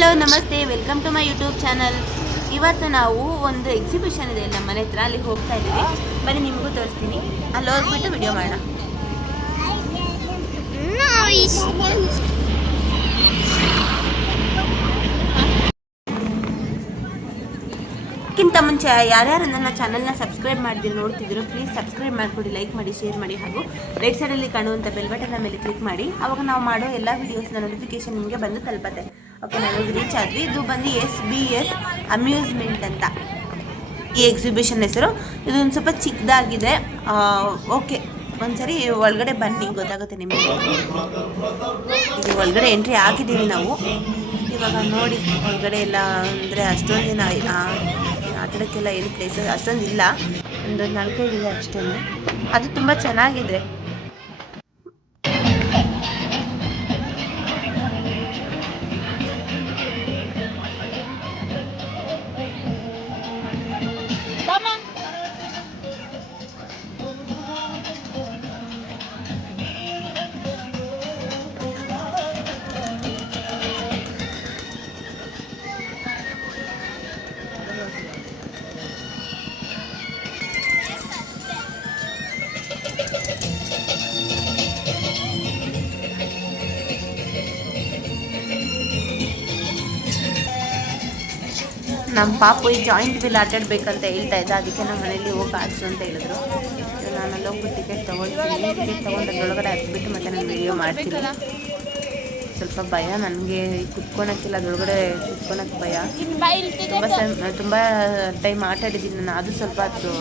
Hello ನಮಸ್ತೆ, welcome to my YouTube channel. ಇವತ್ತು ನಾವು ಒಂದು ಎಕ್ಸಿಬಿಷನ್ ಇದೆ ನಮ್ಮ ಮನೆ ಹತ್ರ, ಅಲ್ಲಿ ಹೋಗ್ತಾ ಇದ್ದೀವಿ. ಬನ್ನಿ ನಿಮಗೂ ತೋರಿಸ್ತೀನಿ. ಅಲ್ಲಿ ಹೋಗ್ಬಿಟ್ಟು ವಿಡಿಯೋ ಮಾಡೋಣ. ಅದಕ್ಕಿಂತ ಮುಂಚೆ ಯಾರ್ಯಾರು ನನ್ನ ಚಾನಲ್ನ ಸಬ್ಸ್ಕ್ರೈಬ್ ಮಾಡಿದ್ರು ನೋಡ್ತಿದ್ರು, ಪ್ಲೀಸ್ ಸಬ್ಸ್ಕ್ರೈಬ್ ಮಾಡಿಕೊಡಿ, ಲೈಕ್ ಮಾಡಿ, ಶೇರ್ ಮಾಡಿ, ಹಾಗೂ ರೈಟ್ ಸೈಡಲ್ಲಿ ಕಾಣುವಂಥ ಬೆಲ್ ಬಟನ್ನ ಮೇಲೆ ಕ್ಲಿಕ್ ಮಾಡಿ. ಆವಾಗ ನಾವು ಮಾಡೋ ಎಲ್ಲ ವೀಡಿಯೋಸ್ನ ನೋಟಿಫಿಕೇಶನ್ ನಿಮಗೆ ಬಂದು ತಲುಪತ್ತೆ. ಓಕೆ, ನಾವು ರೀಚ್ ಆದ್ವಿ. ಇದು ಬಂದು SBS ಅಮ್ಯೂಸ್ಮೆಂಟ್ ಅಂತ ಈ ಎಕ್ಸಿಬಿಷನ್ ಹೆಸರು. ಇದು ಒಂದು ಸ್ವಲ್ಪ ಚಿಕ್ಕದಾಗಿದೆ. ಓಕೆ, ಒಂದ್ಸರಿ ಒಳಗಡೆ ಬನ್ನಿ, ಗೊತ್ತಾಗುತ್ತೆ ನಿಮಗೆ. ಇದು ಒಳಗಡೆ ಎಂಟ್ರಿ ಆಗಿದ್ದೀವಿ ನಾವು. ಇವಾಗ ನೋಡಿ, ಒಳಗಡೆ ಎಲ್ಲ ಅಂದರೆ ಅಷ್ಟೊಂದು ದಿನ ಆಟಡಕ್ಕೆಲ್ಲ ಏನು ಪ್ಲೇಸಸ್ ಅಷ್ಟೊಂದು ಇಲ್ಲ, ಒಂದು 4-5 ಇದೆ ಅಷ್ಟೊಂದು. ಅದು ತುಂಬ ಚೆನ್ನಾಗಿದೆ. ನಮ್ಮ ಪಾಪು ಈ ಜಾಯಿಂಟ್ ವೀಲ್ ಆಟಾಡಬೇಕಂತ ಹೇಳ್ತಾ ಇದ್ದ. ಅದಕ್ಕೆ ನಮ್ಮ ಮನೇಲಿ ಹೋಗಿ ಆಡಿಸು ಅಂತ ಹೇಳಿದ್ರು. ನಾನು ಅಲ್ಲಿ ಹೋಗ್ಬಿಟ್ಟು ಟಿಕೆಟ್ ತೊಗೊಳ್ತೀನಿ. ಟಿಕೆಟ್ ತೊಗೊಂಡೊಳಗಡೆ ಹತ್ಬಿಟ್ಟು ಮತ್ತೆ ನಾನು ವೀಡಿಯೋ ಮಾಡ್ತೀನಿ. ಸ್ವಲ್ಪ ಭಯ ನನಗೆ, ಕುತ್ಕೊಳಕ್ಕಿಲ್ಲ ಅದರೊಳಗಡೆ, ಕುತ್ಕೊಳಕ್ಕೆ ಭಯ. ತುಂಬ ಟೈಮ್ ಆಟಾಡಿದ್ದೀನಿ ನಾನು. ಅದು ಸ್ವಲ್ಪ ಅದು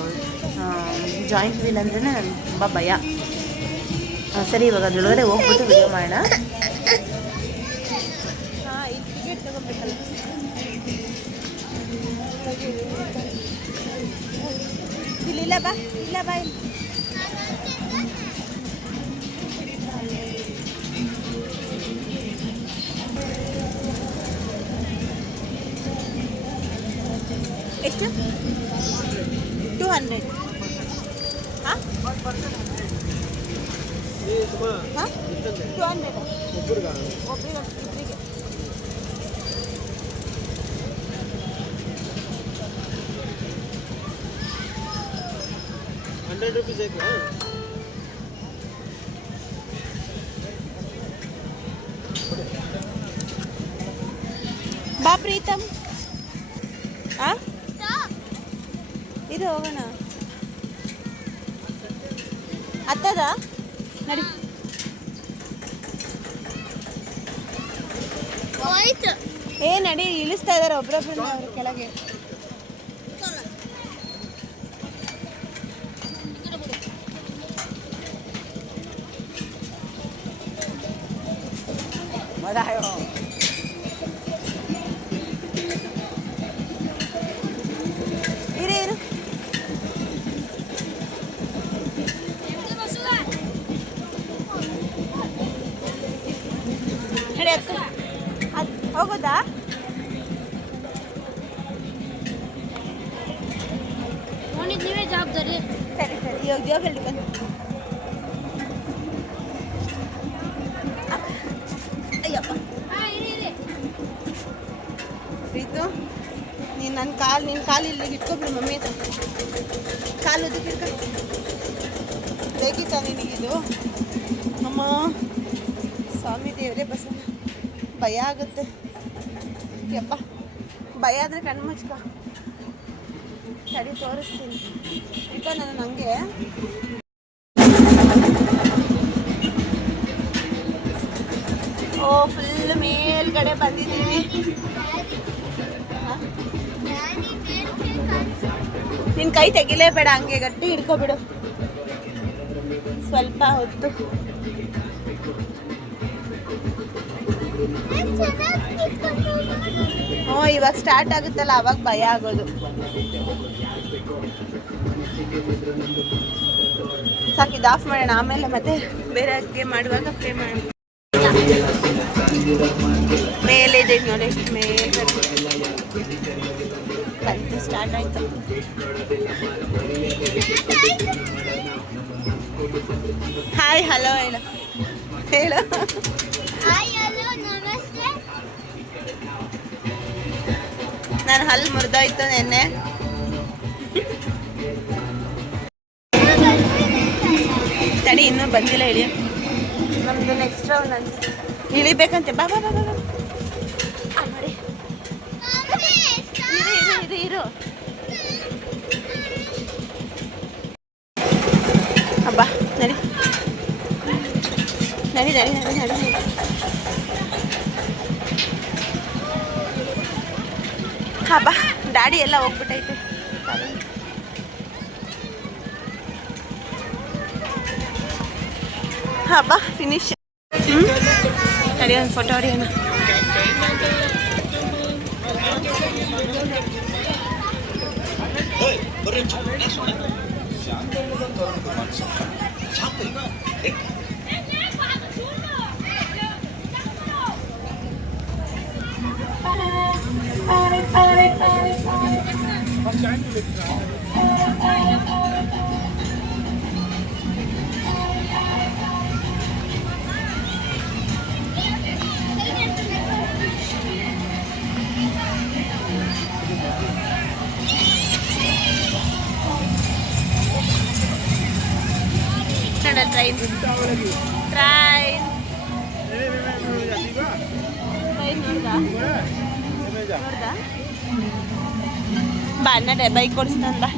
ಜಾಯಿಂಟ್ ವೀಲ್ ಅಂದ್ರೆ ನನಗೆ ತುಂಬ ಭಯ. ಸರಿ, ಇವಾಗ ಅದರೊಳಗಡೆ ಹೋಗ್ಬಿಟ್ಟು ವೀಡಿಯೋ ಮಾಡೋಣ. ಟಿಕೆಟ್ ತೊಗೊಬೇಕಲ್ಲ. ಇಲ್ಲ ಬಾ, ಇಲ್ಲ ಬಾ. ಎಷ್ಟು? 200. ಹಾಂ, 200 ಒಬ್ಬರಿಗೆ. 100 रुपीज़ एक है. ಬಾ ಪ್ರೀತಮ್. ಇದು ಹೋಗೋಣ. ಹತ್ತದ ನಡಿ. ಏ ನಡಿ, ಇಳಿಸ್ತಾ ಇದಾರೆ ಒಬ್ರೊಬ್ರನ್ನ ಅವ್ರ ಕೆಳಗೆ. ಇರು ಹೋಗೋದಾ? ನೀವೇ ಜವಾಬ್ದಾರಿ. ಸರಿ ಸರಿ, ಇವಾಗ ಜವಾಬ್ದಾರಿ ಬಂದು. ಅಯ್ಯಪ್ಪ ಪ್ರೀತು, ನಿನ್ನ ಕಾಲು ಇಲ್ಲಿಗೆ ಇಟ್ಕೊಬ್ರು ಮಮ್ಮಿ ಅಂತ. ಕಾಲು ಅದಕ್ಕೆ ಇಟ್ಕ. ಬೇಕಿತ್ತ ನಿನಗಿದು? ನಮ್ಮ ಸ್ವಾಮಿ ದೇವರೇ ಬಸವ, ಭಯ ಆಗುತ್ತೆ. ಯಪ್ಪ, ಭಯ ಆದರೆ ಕಣ್ಣು ಮುಚ್ಕೊ. ಸರಿ, ತೋರಿಸ್ತೀನಿ. ಇಟ್ಕೊ ನಾನು ಹಂಗೆ. ಓ, ಫುಲ್ ಮೇಲ್ಗಡೆ ಬಂದಿದ್ದೀವಿ. ನಿನ್ನ ಕೈ ತೆಗಿಲೇಬೇಡ, ಹಂಗೆ ಗಟ್ಟಿ ಹಿಡ್ಕೊಬಿಡು ಸ್ವಲ್ಪ ಹೊತ್ತು. ಇವಾಗ ಸ್ಟಾರ್ಟ್ ಆಗುತ್ತಲ್ಲ, ಅವಾಗ ಭಯ ಆಗೋದು. ಸಾಕಿದ್ದು ಆಫ್ ಮಾಡೋಣ, ಆಮೇಲೆ ಮತ್ತೆ ಬೇರೆ ಗೇಮ್ ಮಾಡುವಾಗ ಪ್ಲೇ ಮಾಡೋಣ. ಮೇಲಿದೆ ನೋಡಿ, ಎಷ್ಟು ಮೇಲೆ ಬಂತು. ಸ್ಟಾರ್ಟ್ ಆಯ್ತು. ಹಾಯ್, ಹಲೋ ಹೇಳು. ಹಾಯ್, ಹಲೋ, ನಮಸ್ತೆ. ನಾನು ಹಲ್ಲು ಮುರಿದೋಯ್ತು ನೆನ್ನೆ. ತಡಿ ಇನ್ನೂ ಬಂದಿಲ್ಲ ಇಳಿ. ನಮ್ದು ನೆಕ್ಸ್ಟ್ ರೌಂಡ್ ಅಂತ ಇಳಿಬೇಕಂತೆ. ಬಾ ಬಾ ಬಾ ಬಾ ಮಾಡಿ ಇರು ಅಬ್ಬಾ ನಡಿ ನಡಿ ನಡಿ ನಡಿ ನಡಿ. ಹಬ್ಬ ಡ್ಯಾಡಿ ಎಲ್ಲ ಹೋಗ್ಬಿಟ್ಟೈತೆ. ಹಬ್ಬ ಫಿನಿಶ್. ನಡಿ ಒಂದು ಫೋಟೋ ಹೊಡಿಯೋಣ. ಟ್ರೈನ್ ಬಾ ನಡೆ ಬೈಕ್ ಕೊಡಿಸ್ತಾನ. ಬಾ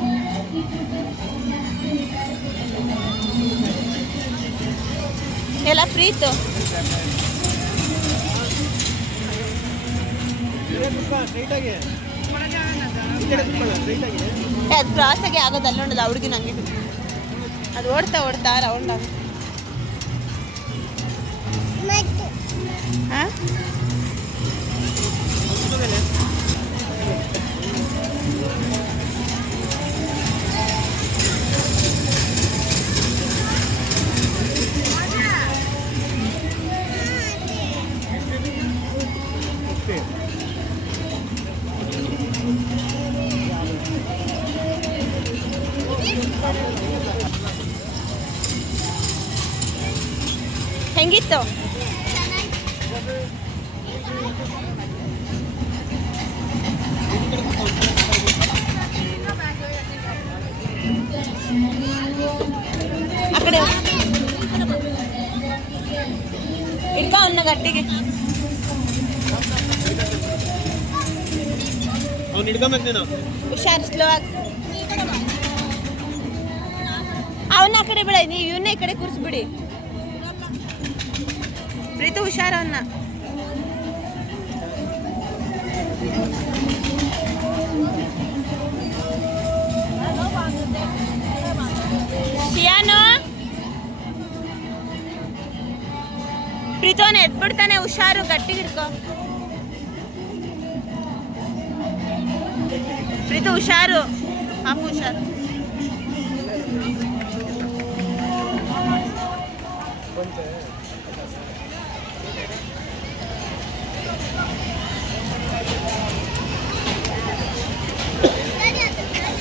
ಎಲ್ಲ ಪ್ರೀತು ಅದು ಕ್ರಾಸ್ ಆಗಿ ಆಗೋದಲ್ಲ ನೋಡೋದು. ಹುಡುಗಿ ನಂಗೆ ಅದು ಓಡ್ತಾ ಓಡ್ತಾ ರೌಂಡ್ ಆಗುತ್ತೆ. ಹಾಂ ಹೆಂಗಿತ್ತು? ಆ ಕಡೆ ಇಟ್ಕೊ ಅವನ್ನ ಗಟ್ಟಿಗೆ. ಹುಷಾರು ಸ್ಲೋ ಆಗಿ. ಅವನ್ನ ಆ ಕಡೆ ಬಿಡ, ನೀವು ಇವನ್ನ ಈ ಕಡೆ ಕೂರಿಸ್ಬಿಡಿ. ಪ್ರೀತು ಹುಷಾರ ಅವನ್ನ. ಶಿಯಾನು ಪ್ರೀತು ಅವನ ಎದ್ಬಿಡ್ತಾನೆ. ಹುಷಾರು, ಗಟ್ಟಿ ಹಿಡ್ಕೊ ಪ್ರೀತು. ಹುಷಾರು ಪಾಪು, ಹುಷಾರು.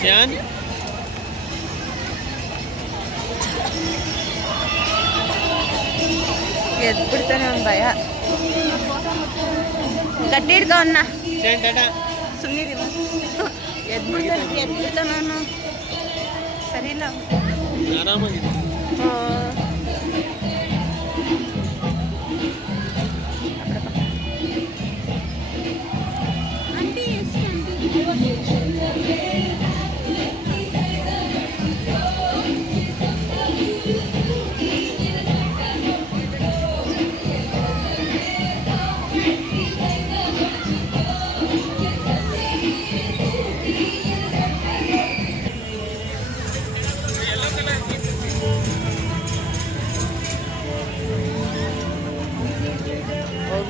Sian? ಎದ್ಬಿಡ್ತಾನೆ ಅವ್ನ ಭಯ. ಗಟ್ಟಿ ಹಿಡ್ಕೊ ಅವನ್ನ. ಸುಮ್ಮನಿರಿ ಎದ್ಬಿಡ್ತಾನೆ ಅವನು. ಸರಿ ಇಲ್ಲ ಆರಾಮಾಗಿದೆ.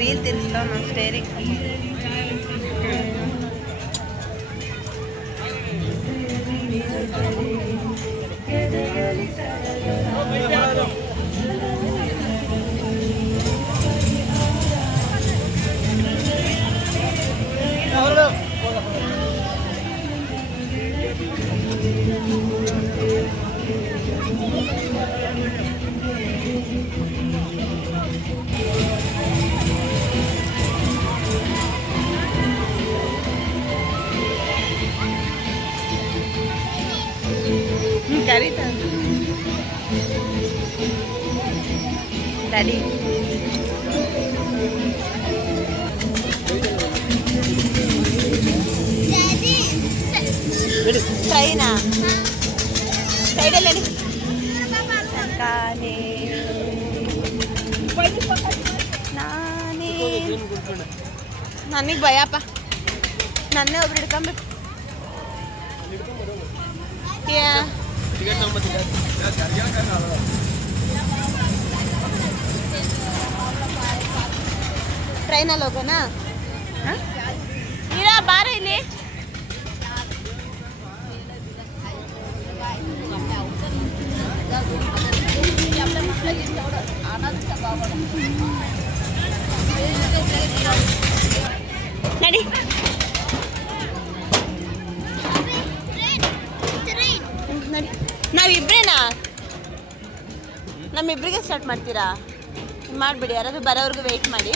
ವೀಲ್ ತಿರ್ಸ್ತಾವ ನಾವು ಸ್ಟೇರಿಂಗ್. ಗಾಡಿ. ಟ್ರೈನಾ ಸೈಡಲ್ಲಿ ನಾನೇ ನನಗೆ ಭಯಪ್ಪ. ನನ್ನೇ ಒಬ್ರು ಹಿಡ್ಕೊಂಬೇಕು. ಟ್ರೈನಲ್ಲಿ ಹೋಗೋಣ. ನೀರಾ ಬಾರ ಇಲ್ಲಿ. ನಡಿ. ನಡಿ. ನಾವಿಬ್ರೇನಾ? ನಮ್ಮಿಬ್ರಿಗೆ ಸ್ಟಾರ್ಟ್ ಮಾಡ್ತೀರಾ? ಮಾಡಿಬಿಡಿ, ಯಾರಾದ್ರೂ ಬರೋವ್ರಿಗೂ ವೆಯ್ಟ್ ಮಾಡಿ.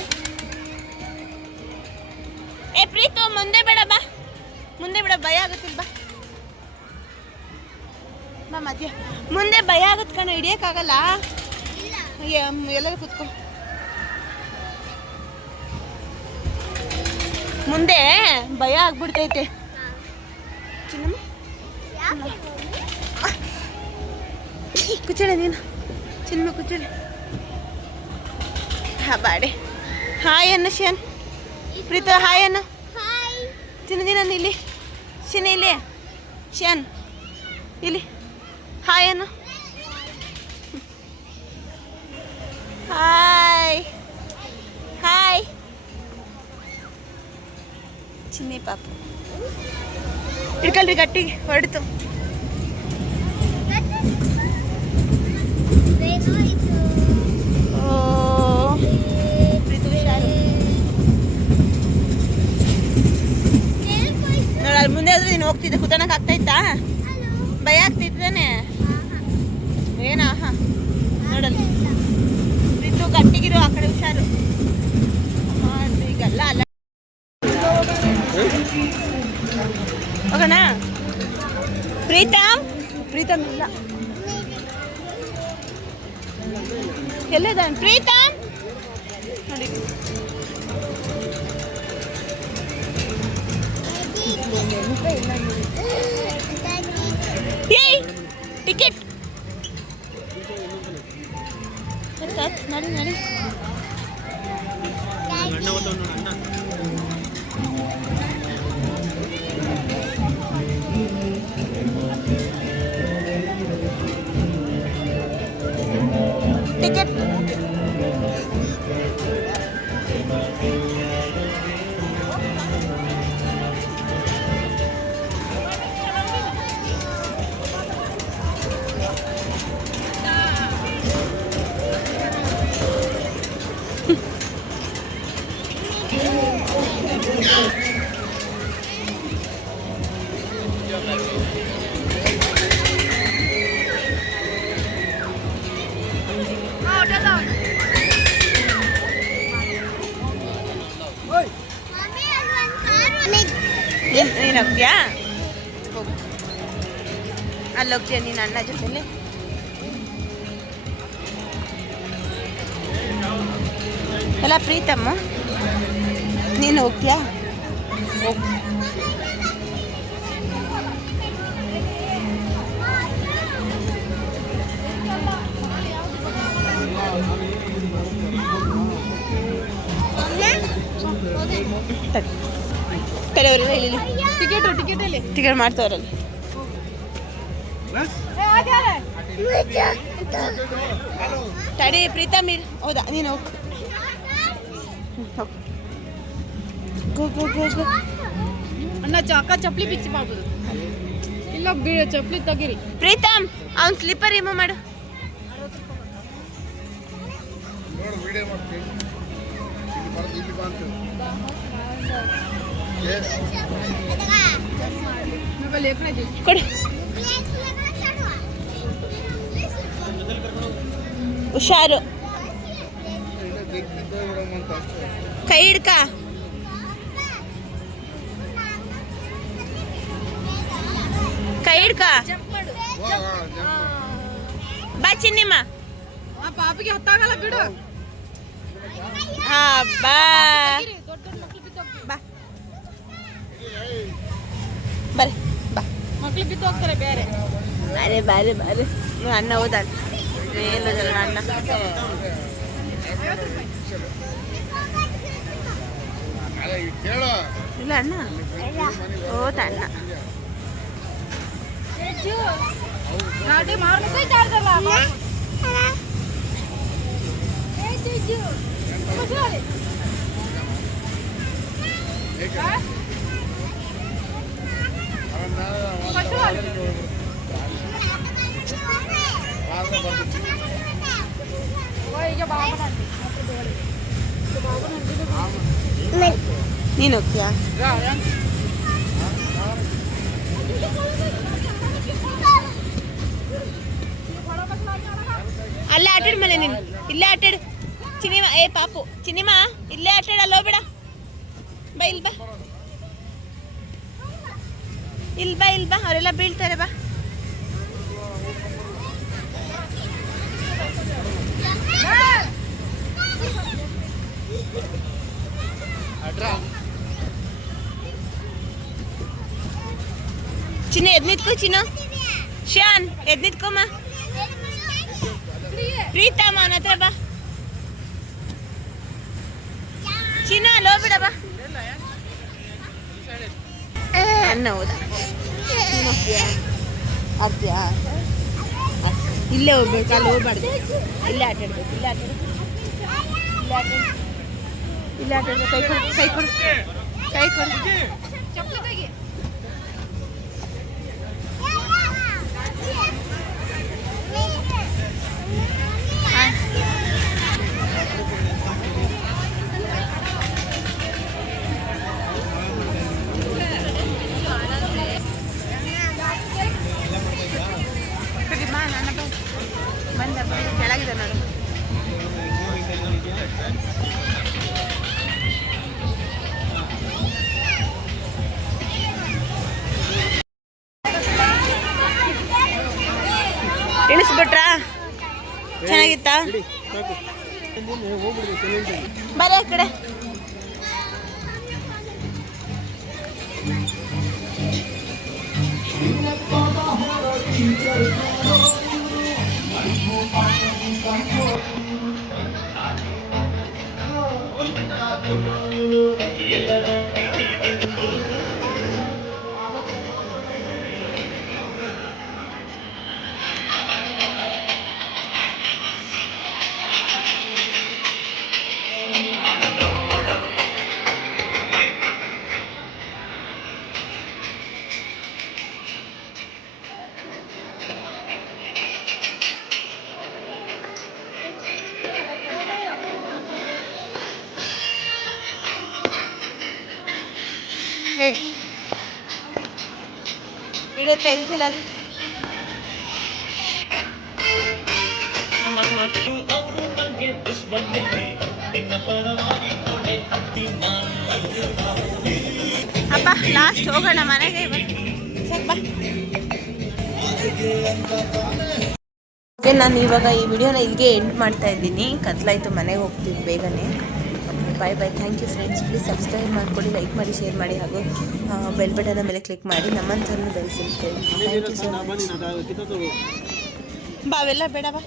ಏ ಪ್ರೀತು, ಮುಂದೆ ಬೇಡ ಬಾ, ಮುಂದೆ ಬೇಡ, ಭಯ ಆಗುತ್ತಿಲ್ಲ ಬಾ. ಬಾ ಮಧ್ಯ. ಮುಂದೆ ಭಯ ಆಗುತ್ತೆ ಕಣ, ಹಿಡಿಯೋಕ್ಕಾಗಲ್ಲ. ಎಲ್ಲರೂ ಕೂತ್ಕೊ. ಮುಂದೆ ಭಯ ಆಗ್ಬಿಡ್ತೈತೆ. ಚಿನ್ನಮ್ಮ ಕುಚ್ಚಳೆ ನೀನು. ಚಿನ್ನಮ್ಮ ಕುಚ್ಚಳೆ. ಹಾ ಬಾಡೆ. ಹಾಯ್ ಅನ್ನ ಶನ್. ಪ್ರೀತ ಹಾಯ್ ಅನ್ನ. ಚಿನ್ನದಿನ ಇಲ್ಲಿ. ಶಿನ ಇಲ್ಲಿ. ಶನ್ ಇಲ್ಲಿ. ಹಾಯ್ ಅನ್ನ. Hi hi. ಚಿನ್ನಿ ಪಾಪು ಇಡ್ಕಲ್ರಿ ಗಟ್ಟಿಗೆ ಹೊರಡ್ತು. ನೋಡ ಮುಂದೆ ಆದ್ರೂ ನೀನು ಹೋಗ್ತಿದ್ದೆ, ಕುತನಕ್ಕೆ ಆಗ್ತಾ ಇತ್ತಾ? ಭಯ ಆಗ್ತಿದ್ದಾನೆ ಏನಾ? ಹಾ ನೋಡಲ್ಲ ಪ್ರೀತು, ಗಟ್ಟಿಗಿರು, ಆ ಕಡೆ ಹುಷಾರು. ಈಗಲ್ಲ ಅಲ್ಲ ಹೋಗೋಣ. ಪ್ರೀತಮ್ ಪ್ರೀತಮ್ ಇಲ್ಲ, ಎಲ್ಲದಾನ ಪ್ರೀತಮ್? ನೋಡಿ ಏಯ್ ಟಿಕೆಟ್ ನಡಿ ನಡಿ. ಟಿಕೆಟ್ ನೀನು ಹೋಗ್ತೀಯಾ? ಹೋಗು, ಅಲ್ಲಿ ಹೋಗ್ತೀಯ ನೀನು ಅಣ್ಣ ಜೊತೆಲಿ. ಎಲ್ಲ ಪ್ರೀತಮ್ಮ ನೀನು ಹೋಗ್ತೀಯಾ? ಹೋಗು. ಕಡೆಯವ್ರಿಲ್ಲ ಇಲ್ಲಿ ಟಿಕೆಟ್ ಮಾಡ್ತವ್ರಲ್ಲಿ. ತಡಿ ಪ್ರೀತಮ್ ಇರ್. ಹೌದಾ ನೀನು ಹೋಗು. ಅಣ್ಣ ಚಾಕ ಚಪ್ಪಲಿ ಬಿಚ್ಚಿ ಮಾಡ್ಬೋದು. ಇಲ್ಲ ಚಪ್ಪಲಿ ತೆಗೀರಿ. ಪ್ರೀತಮ್ ಅವ್ನು ಸ್ಲಿಪ್ಪರ್ ರಿಮೂವ್ ಮಾಡು. ಕೊಡಿ. ಹುಷಾರು, ಕೈ ಹಿಡ್ಕ. ಕೈ ಹಿಡ್ಕ. ಬಾ ಚಿನ್ನಿಮ್ಮ. ಪಾಪಿಗೆ ಹೊತ್ತಾಗಲ್ಲ ಬಿಡು. ಹಾಂ ಬಾ ದೊಡ್ಡ ಮಕ್ಳು ಬಿದ್ದೋಗ್ತಾರೆ. ಬಾ ಬರ್ರಿ ಬಾ ಮಕ್ಳು ಬಿದ್ದು ಹೋಗ್ತಾರೆ ಬೇರೆ. ಬಾರೆ ಬಾರೆ ಬಾರೆ ಅಣ್ಣ ಹೋದಲ್ಲ ಮೇಲೋದಲ್ಲ ಅಣ್ಣ ಇಲ್ಲ ಅಣ್ಣ ಹೋದ ಅಣ್ಣ ಗಾಡಿ ಮಾರ್ಲಿಕ್ಕೆ ಚಾರ್ಜಲ್ಲ ನೀನು ಹೋಗ್ತೀಯಾ ಅಲ್ಲೇ ಆಟಾಡ್ ಮನೆ ನೀನು ಇಲ್ಲೇ ಆಟಾಡು ಚಿನಿಮಾ ಏ ಪಾಪು ಚಿನಿಮಾ ಇಲ್ಲೇ ಆಟಾಡ ಅಲ್ಲೋ ಬೇಡ ಬಾ ಇಲ್ಲಿ ಬಾ ಇಲ್ಲಿ ಬಾ ಅವರೆಲ್ಲ ಬೀಳ್ತಾರೆ ಬಾ ಚಿನ್ನ ಎದ್ ನಿಂತ್ಕೋ ಚಿನ್ನ ಶಾನ್ ಎದ್ ನಿಂತ್ಕೊಮ್ಮ ಪ್ರೀತಮ್ಮ ಅವನ ಹತ್ರ ಬಾ ಚಿನ್ನ ಲೋ ಬಿಡ ಬಾ ಅಣ್ಣ ಹೌದಾ ಆಡ್ತೀಯಾ ಇಲ್ಲೇ ಹೋಗ್ಬೇಕು ಅಲ್ಲಿ ಹೋಗ್ಬಾರ್ದು ಇಲ್ಲೇ ಆಟಾಡ್ಬೇಕು ಇಲ್ಲೇ ಆಟಾಡ್ಬೇಕು ಕೈ ಕೊಡು ಕೈ ಕೊಡು ಬಂದ ಕೆಳಗಿದೆ ನೋಡು ಇಳಿಸ್ಬಿಟ್ರಾ ಚೆನ್ನಾಗಿತ್ತಾ ಬರೀ ಆ ಕಡೆ ವಿಡಿಯೋ ತೆಗೆದಿಲ್ಲ ಅಪ್ಪ ಲಾಸ್ಟ್ ಹೋಗೋಣ ಮನೆಗೆ ಬಾ ನಾನು ಇವಾಗ ಈ ವಿಡಿಯೋನ ಇಲ್ಲಿಗೆ ಎಂಡ್ ಮಾಡ್ತಾ ಇದ್ದೀನಿ ಕತ್ಲಾಯ್ತು ಮನೆಗೆ ಹೋಗ್ತೀವಿ ಬೇಗನೆ bye bye thank you friends please subscribe ಮಾಡಿಕೊಡಿ ಲೈಕ್ ಮಾಡಿ ಶೇರ್ ಮಾಡಿ ಹಾಗೂ ಬೆಲ್ ಬಟನ್ನ ಮೇಲೆ ಕ್ಲಿಕ್ ಮಾಡಿ ನಮ್ಮಂಥವ್ರನ್ನ ಬೆಳೆಸಿ ಥ್ಯಾಂಕ್ ಯು ಸೊ ಮಚ್ ಬಾ ಅವೆಲ್ಲ ಬೇಡ ಬಾ